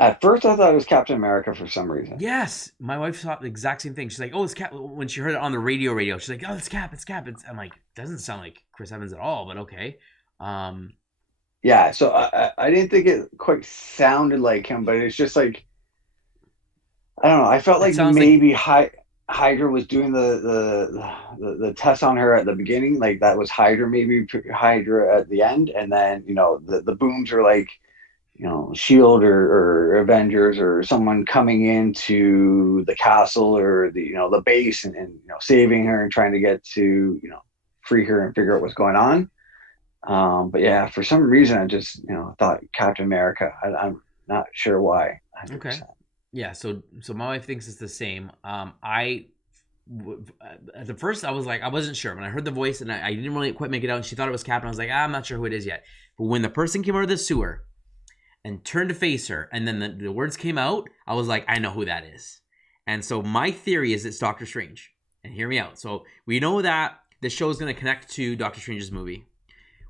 At first, I thought it was Captain America for some reason. Yes, my wife thought the exact same thing. She's like, "Oh, it's Cap." When she heard it on the radio, she's like, "Oh, it's Cap, it's Cap." I'm like, doesn't sound like Chris Evans at all, but okay. Um, Yeah, so I didn't think it quite sounded like him, but it's just like, I don't know. I felt it like sounds like maybe Hydra was doing the test on her at the beginning, like that was Hydra, maybe Hydra at the end, and then the booms are like Shield or Avengers or someone coming into the castle or the base and saving her and trying to get to free her and figure out what's going on. But yeah, for some reason I just thought Captain America. I'm not sure why. okay. 100%. Yeah, so my wife thinks it's the same. At the first I was like, I wasn't sure when I heard the voice, and I didn't really quite make it out. And she thought it was Cap, and I was like, I'm not sure who it is yet. But when the person came out of the sewer and turned to face her, and then the words came out, I was like, I know who that is. And so my theory is it's Doctor Strange. And hear me out. So we know that the show is going to connect to Doctor Strange's movie.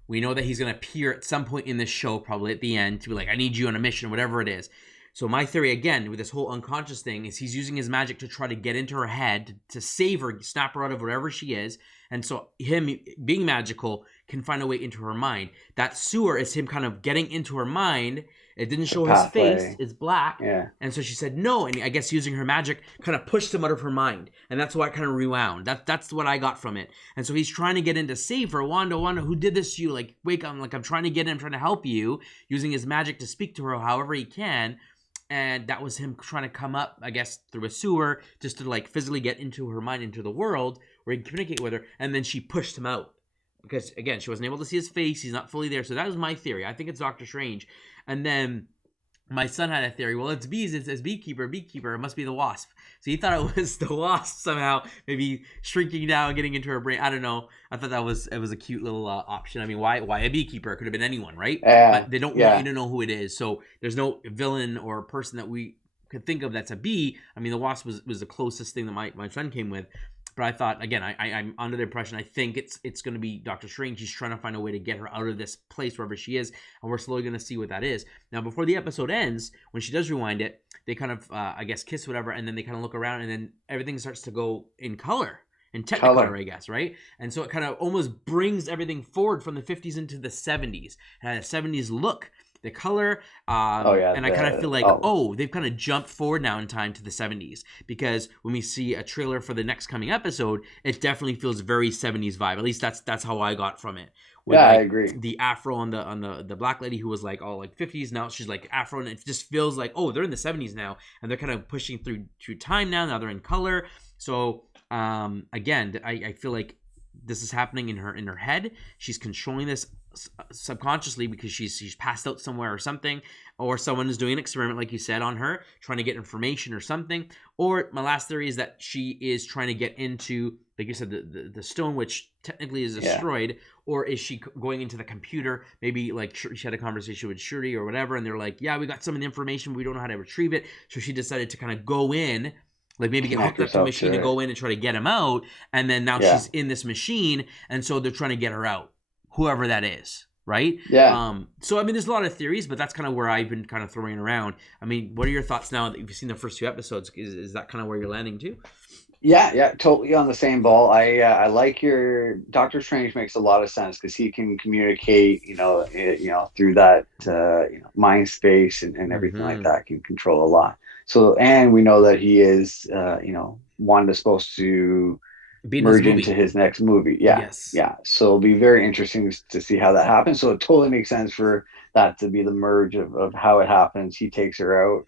We know that he's going to appear at some point in this show, probably at the end, to be like, I need you on a mission, whatever it is. So my theory, again, with this whole unconscious thing, is he's using his magic to try to get into her head, to save her, snap her out of wherever she is. And so him being magical can find a way into her mind. That sewer is him kind of getting into her mind. It didn't The show his face. pathway. It's black. Yeah. And so she said no. And I guess using her magic kind of pushed him out of her mind. And that's why it kind of rewound. That's what I got from it. And so he's trying to get in to save her. Wanda, who did this to you? Like, wake up. Like, I'm trying to get in. I'm trying to help you. Using his magic to speak to her however he can. And that was him trying to come up, I guess, through a sewer, just to like physically get into her mind, into the world, where he can communicate with her. And then she pushed him out. Because, again, she wasn't able to see his face. He's not fully there. So that was my theory. I think it's Doctor Strange. And then my son had a theory. Well, it's bees. It says beekeeper. It must be the wasp. So he thought it was the wasp somehow, maybe shrinking down, getting into her brain. I don't know. I thought it was a cute little option. I mean, why a beekeeper? It could have been anyone, right? But they don't want Yeah. you to know who it is. So there's no villain or person that we could think of that's a bee. I mean, the wasp was the closest thing that my son came with. But I thought, again, I'm under the impression, I think it's going to be Doctor Strange. He's trying to find a way to get her out of this place wherever she is, and we're slowly going to see what that is. Now, before the episode ends, when she does rewind it, they kind of, I guess, kiss, whatever, and then they kind of look around, and then everything starts to go in color. in Technicolor, Color. I guess, right? And so it kind of almost brings everything forward from the 50s into the 70s. It had a 70s look, the color, Oh yeah, and I kind of feel like, oh oh, they've kind of jumped forward now in time to the 70s, because when we see a trailer for the next coming episode, it definitely feels very 70s vibe. At least that's how I got from it. With yeah, I like agree. the afro on the black lady who was like all like 50s, now she's like afro, and it just feels like, oh, they're in the 70s now, and they're kind of pushing through time now they're in color. So again, I feel like this is happening in her head. She's controlling this subconsciously because she's passed out somewhere or something, or someone is doing an experiment, like you said, on her, trying to get information or something. Or my last theory is that she is trying to get into, like you said, the stone, which technically is destroyed. Yeah. Or is she going into the computer? Maybe like she had a conversation with Shuri or whatever, and they're like, yeah, we got some of the information, but we don't know how to retrieve it. So she decided to kind of go in, like maybe get hooked up to the machine to go in and try to get him out. And then now she's in this machine, and so they're trying to get her out, whoever that is, right? Yeah. So I mean, there's a lot of theories, but that's kind of where I've been kind of throwing around. I mean, what are your thoughts now that you've seen the first 2 episodes? Is that kind of where you're landing too? Yeah, totally on the same ball. I like your Doctor Strange makes a lot of sense because he can communicate, through that, mind space and everything like that. Can control a lot. So, and we know that he is, Wanda's supposed to merge into his next movie. Yeah, yes. Yeah. So it'll be very interesting to see how that happens. So it totally makes sense for that to be the merge of how it happens. He takes her out,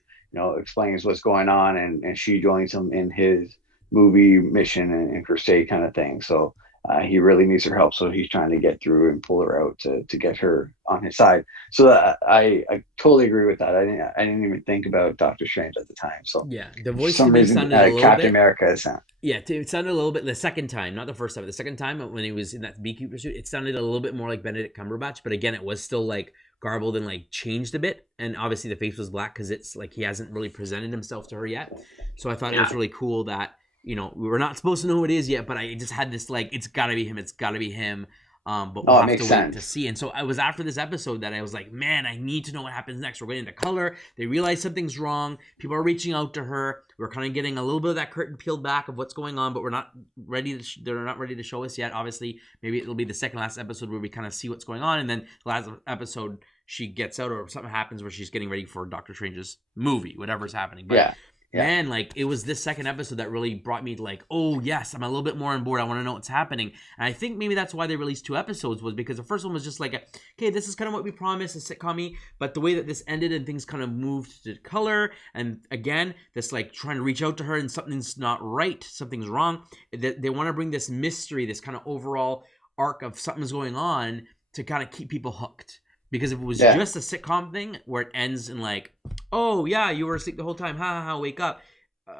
explains what's going on, and she joins him in his movie mission and crusade kind of thing. So he really needs her help. So he's trying to get through and pull her out to get her on his side. So I totally agree with that. I didn't even think about Doctor Strange at the time. So yeah, the voice for some reason sounded a little Captain bit, America is sound. Yeah, it sounded a little bit the second time, not the first time. The second time when he was in that beekeeper suit, it sounded a little bit more like Benedict Cumberbatch. But again, it was still like garbled and like changed a bit. And obviously the face was black because it's like he hasn't really presented himself to her yet. So I thought it was really cool that, we're not supposed to know who it is yet, but I just had this like, it's gotta be him. It's gotta be him. But we'll have to wait to see. And so I was after this episode that I was like, man, I need to know what happens next. We're getting into color. They realize something's wrong. People are reaching out to her. We're kind of getting a little bit of that curtain peeled back of what's going on, but we're not ready to. They're not ready to show us yet. Obviously, maybe it'll be the second last episode where we kind of see what's going on, and then the last episode she gets out or something happens where she's getting ready for Doctor Strange's movie, whatever's happening. But yeah. Man, like it was this second episode that really brought me to like, oh yes, I'm a little bit more on board. I want to know what's happening. And I think maybe that's why they released 2 episodes, was because the first one was just like, okay, this is kind of what we promised, a sitcom-y, but the way that this ended and things kind of moved to color, and again, this like trying to reach out to her and something's not right, something's wrong. They want to bring this mystery, this kind of overall arc of something's going on to kind of keep people hooked. Because if it was just a sitcom thing where it ends in like, oh yeah, you were asleep the whole time, ha ha ha, wake up.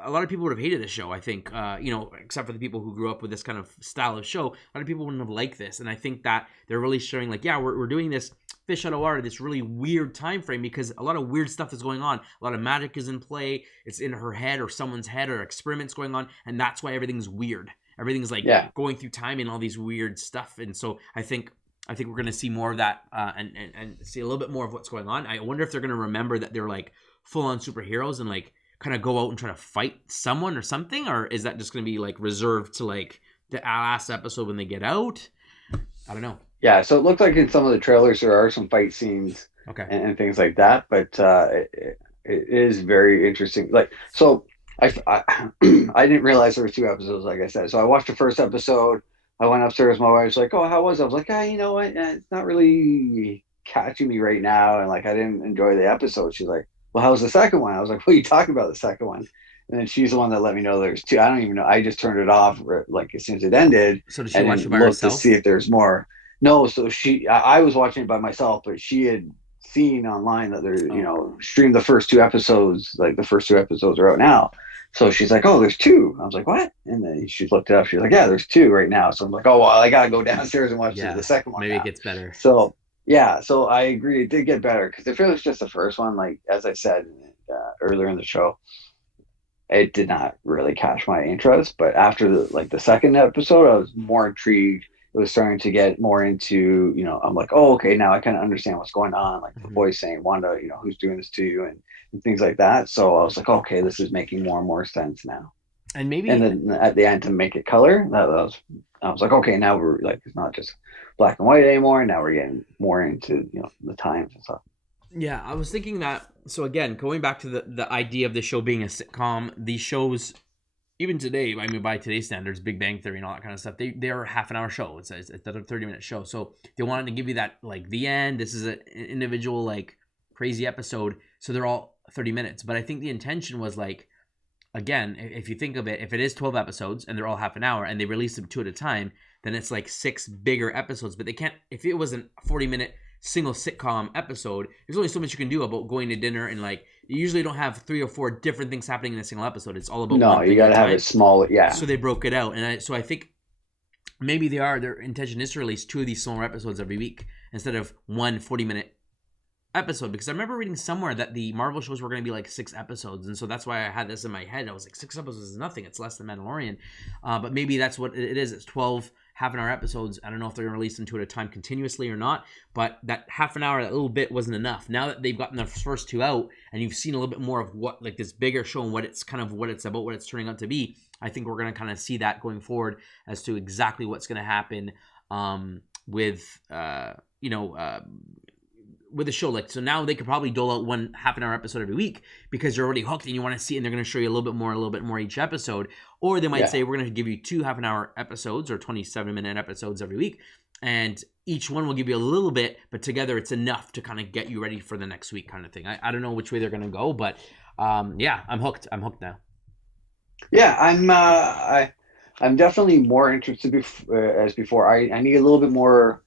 A lot of people would have hated this show, I think, except for the people who grew up with this kind of style of show. A lot of people wouldn't have liked this. And I think that they're really showing like, yeah, we're doing this fish out of water, this really weird time frame, because a lot of weird stuff is going on. A lot of magic is in play. It's in her head or someone's head, or experiments going on. And that's why everything's weird. Everything's like going through time and all these weird stuff. And so I think we're going to see more of that and see a little bit more of what's going on. I wonder if they're going to remember that they're like full-on superheroes and like kind of go out and try to fight someone or something, or is that just going to be like reserved to like the last episode when they get out? I don't know. Yeah, so it looked like in some of the trailers there are some fight scenes and things like that, but it is very interesting. Like, so I didn't realize there were 2 episodes, like I said. So I watched the first episode. I went upstairs. My wife's like, "Oh, how was it?" I was like, "You know what? It's not really catching me right now, and like I didn't enjoy the episode." She's like, "Well, how was the second one?" I was like, "What are you talking about, the second one?" And then she's the one that let me know there's 2. I don't even know. I just turned it off like as soon as it ended. So did she watch it by herself? To see if there's more. No, so I was watching it by myself, but she had seen online that there's streamed the first 2 episodes. Like the first 2 episodes are out now. So she's like, "Oh, there's 2." I was like, "What?" And then she looked it up. She's like, "Yeah, there's 2 right now." So I'm like, "Oh, well, I got to go downstairs and watch the second one." Maybe it gets better. So, so I agree. It did get better because if it was just the first one, like, as I said earlier in the show, it did not really catch my interest. But after the second episode, I was more intrigued. It was starting to get more into, I'm like, oh, okay, now I kind of understand what's going on. Like the voice saying, "Wanda, who's doing this to you?" and things like that. So I was like, okay, this is making more and more sense now. And And maybe, then at the end to make it color, I was like, okay, now we're like it's not just black and white anymore. Now we're getting more into the times and stuff. yeah, I was thinking that. So again, going back to the idea of the show being a sitcom, these shows even today, I mean, by today's standards, Big Bang Theory and all that kind of stuff, they're a half an hour show. It's a 30-minute show. So they wanted to give you that, like, the end. This is an individual, like, crazy episode. So they're all 30 minutes. But I think the intention was, like, again, if you think of it, if it is 12 episodes and they're all half an hour and they release them two at a time, then it's like 6 bigger episodes. But they can't, if it was a 40-minute single sitcom episode, there's only so much you can do about going to dinner and, like, you usually don't have 3 or 4 different things happening in a single episode. It's all about No, one you thing got at to a have it time. small. Yeah, So they broke it out. And so I think maybe their intention is to release 2 of these smaller episodes every week instead of one 40-minute episode, because I remember reading somewhere that the Marvel shows were going to be like 6 episodes, and so that's why I had this in my head. I was like, 6 episodes is nothing; it's less than Mandalorian. But maybe that's what it is. It's 12 half-an-hour episodes. I don't know if they're going to release them two at a time continuously or not. But that half an hour, that little bit, wasn't enough. Now that they've gotten the first 2 out, and you've seen a little bit more of what, like, this bigger show and what it's about, what it's turning out to be, I think we're going to kind of see that going forward as to exactly what's going to happen with with the show. Like, so now they could probably dole out one half an hour episode every week because you're already hooked and you want to see it, and they're going to show you a little bit more each episode. Or they might yeah, say, we're going to give you 2 half-an-hour episodes or 27-minute episodes every week, and each one will give you a little bit, but together it's enough to kind of get you ready for the next week, kind of thing. I don't know which way they're going to go, but yeah, I'm hooked. I'm hooked now. yeah. I'm definitely more interested as before. I need a little bit more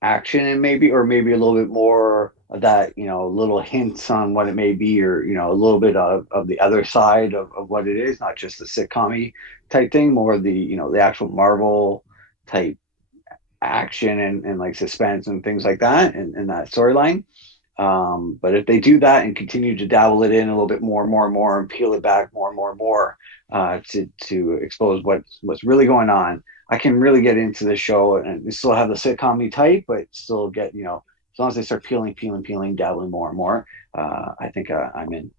action and maybe a little bit more of that, little hints on what it may be, or a little bit of the other side of what it is, not just the sitcom type thing, more of the the actual Marvel type action and like suspense and things like that, and that storyline. But if they do that and continue to dabble it in a little bit more and more and more and peel it back more and more and more, to expose what's really going on, I can really get into the show and still have the sitcom type, but still get, as long as they start peeling, dabbling more and more, I think I'm in.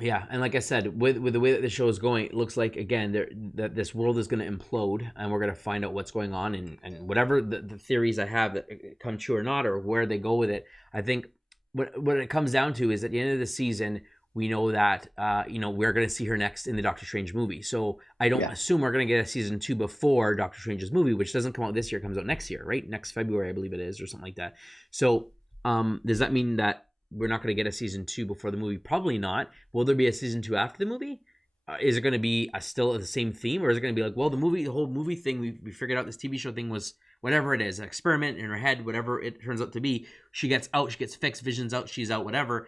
Yeah, and like I said, with the way that the show is going, it looks like, again, that this world is going to implode, and we're going to find out what's going on, and whatever the theories I have that come true or not, or where they go with it. I think what it comes down to is, at the end of the season, we know that we're going to see her next in the Doctor Strange movie. So I don't Yeah. assume we're going to get a season 2 before Doctor Strange's movie, which doesn't come out this year, comes out next year, right? Next February, I believe it is, or something like that. So does that mean that we're not going to get a season 2 before the movie? Probably not. Will there be a season 2 after the movie? Is it going to be still the same theme, or is it going to be like, well, the whole movie thing, we figured out this TV show thing was whatever it is, an experiment in her head, whatever it turns out to be. She gets out, she gets fixed, Vision's out, she's out, whatever.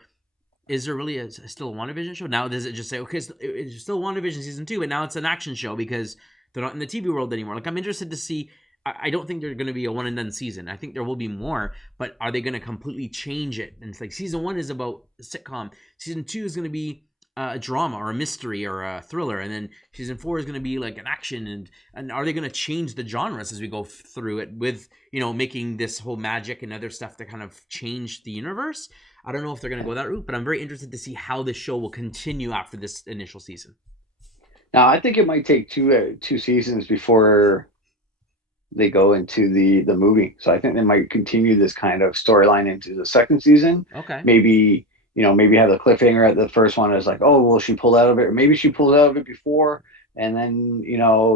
Is there really still a WandaVision show? Now, does it just say, okay, it's still WandaVision season 2, but now it's an action show because they're not in the TV world anymore? Like, I'm interested to see. I don't think they're going to be a one and done season. I think there will be more, but are they going to completely change it? And it's like, season 1 is about a sitcom. Season 2 is going to be a drama or a mystery or a thriller, and then season 4 is going to be like an action. And are they going to change the genres as we go through it with making this whole magic and other stuff to kind of change the universe? I don't know if they're going to go that route, but I'm very interested to see how this show will continue after this initial season. Now I think it might take two seasons before they go into the movie. So I think they might continue this kind of storyline into the second season. Okay. Maybe, maybe have the cliffhanger at the first one is like, oh, well, she pulled out of it, or maybe she pulled out of it before, and then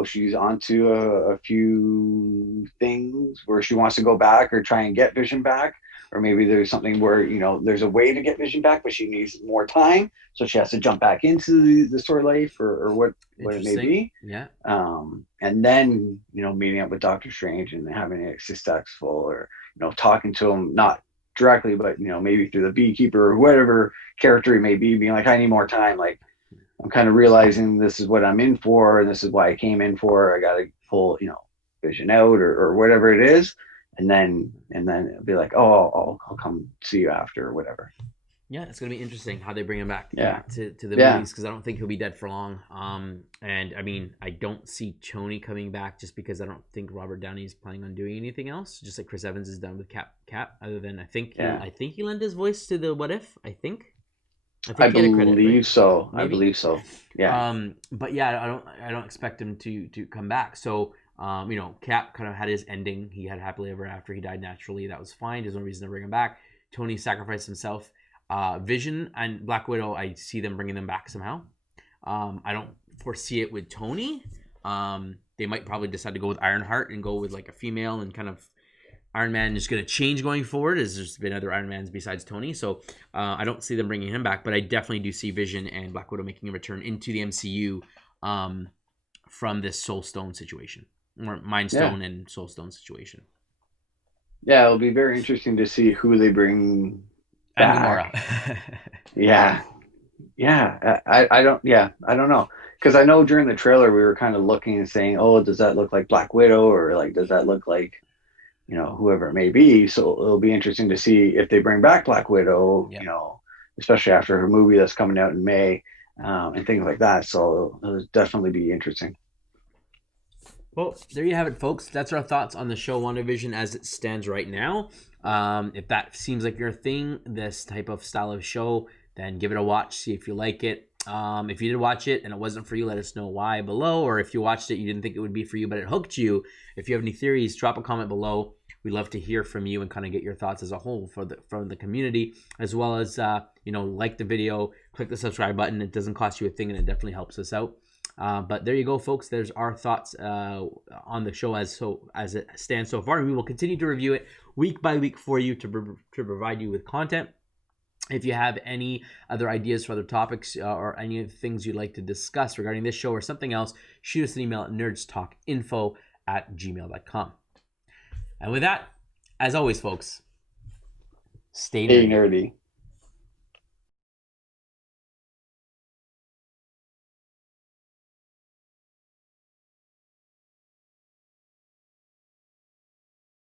she's onto a few things where she wants to go back or try and get Vision back. Or maybe there's something where there's a way to get Vision back, but she needs more time, so she has to jump back into the story life, or what it may Interesting. be. Yeah. And then meeting up with Doctor Strange and having it successful, or talking to him, not directly, but maybe through the beekeeper or whatever character he may be, being like, I need more time, like I'm kind of realizing this is what I'm in for, and this is why I came in for. I got to pull Vision out, or whatever it is, and then it'll be like, oh, I'll come see you after, or whatever. Yeah, it's gonna be interesting how they bring him back Yeah, to the yeah, movies, because I don't think he'll be dead for long. And I mean, I don't see Tony coming back just because I don't think Robert Downey is planning on doing anything else. Just like Chris Evans is done with Cap. Other than I think yeah. he lent his voice to the What If. I think. I I think he had a credit, right? believe so. I Maybe. believe so. Yeah. But yeah, I don't expect him to come back. So you know, Cap kind of had his ending. He had happily ever after. He died naturally. That was fine. There's no reason to bring him back. Tony sacrificed himself. Vision and Black Widow, I see them bringing them back somehow. I don't foresee it with Tony. They might probably decide to go with Ironheart and go with like a female and kind of Iron Man is going to change going forward, as there's been other Iron Mans besides Tony. So I don't see them bringing him back, but I definitely do see Vision and Black Widow making a return into the MCU from this Soul Stone situation, or Mind Yeah. Stone and Soul Stone situation. Yeah. It'll be very interesting to see who they bring And Gamora. back. Yeah. Yeah. I don't, yeah, I don't know. Because I know during the trailer, we were kind of looking and saying, oh, does that look like Black Widow? Or like, does that look like, you know, whoever it may be? So it'll be interesting to see if they bring back Black Widow, Yep. you know, especially after her movie that's coming out in May, and things like that. So it'll definitely be interesting. Well, there you have it, folks. That's our thoughts on the show WandaVision as it stands right now. If that seems like your thing, this type of style of show, then give it a watch, see if you like it. If you did watch it and it wasn't for you, let us know why below. Or if you watched it, you didn't think it would be for you, but it hooked you. If you have any theories, drop a comment below. We'd love to hear from you and kind of get your thoughts as a whole from the community, as well as you know, like the video, click the subscribe button. It doesn't cost you a thing, and it definitely helps us out. But there you go, folks. There's our thoughts on the show as it stands so far, and we will continue to review it week by week for you to provide you with content. If you have any other ideas for other topics or any of the things you'd like to discuss regarding this show or something else, shoot us an email at nerdstalkinfo@gmail.com. And with that, as always, folks, stay Hey, nerdy. nerdy.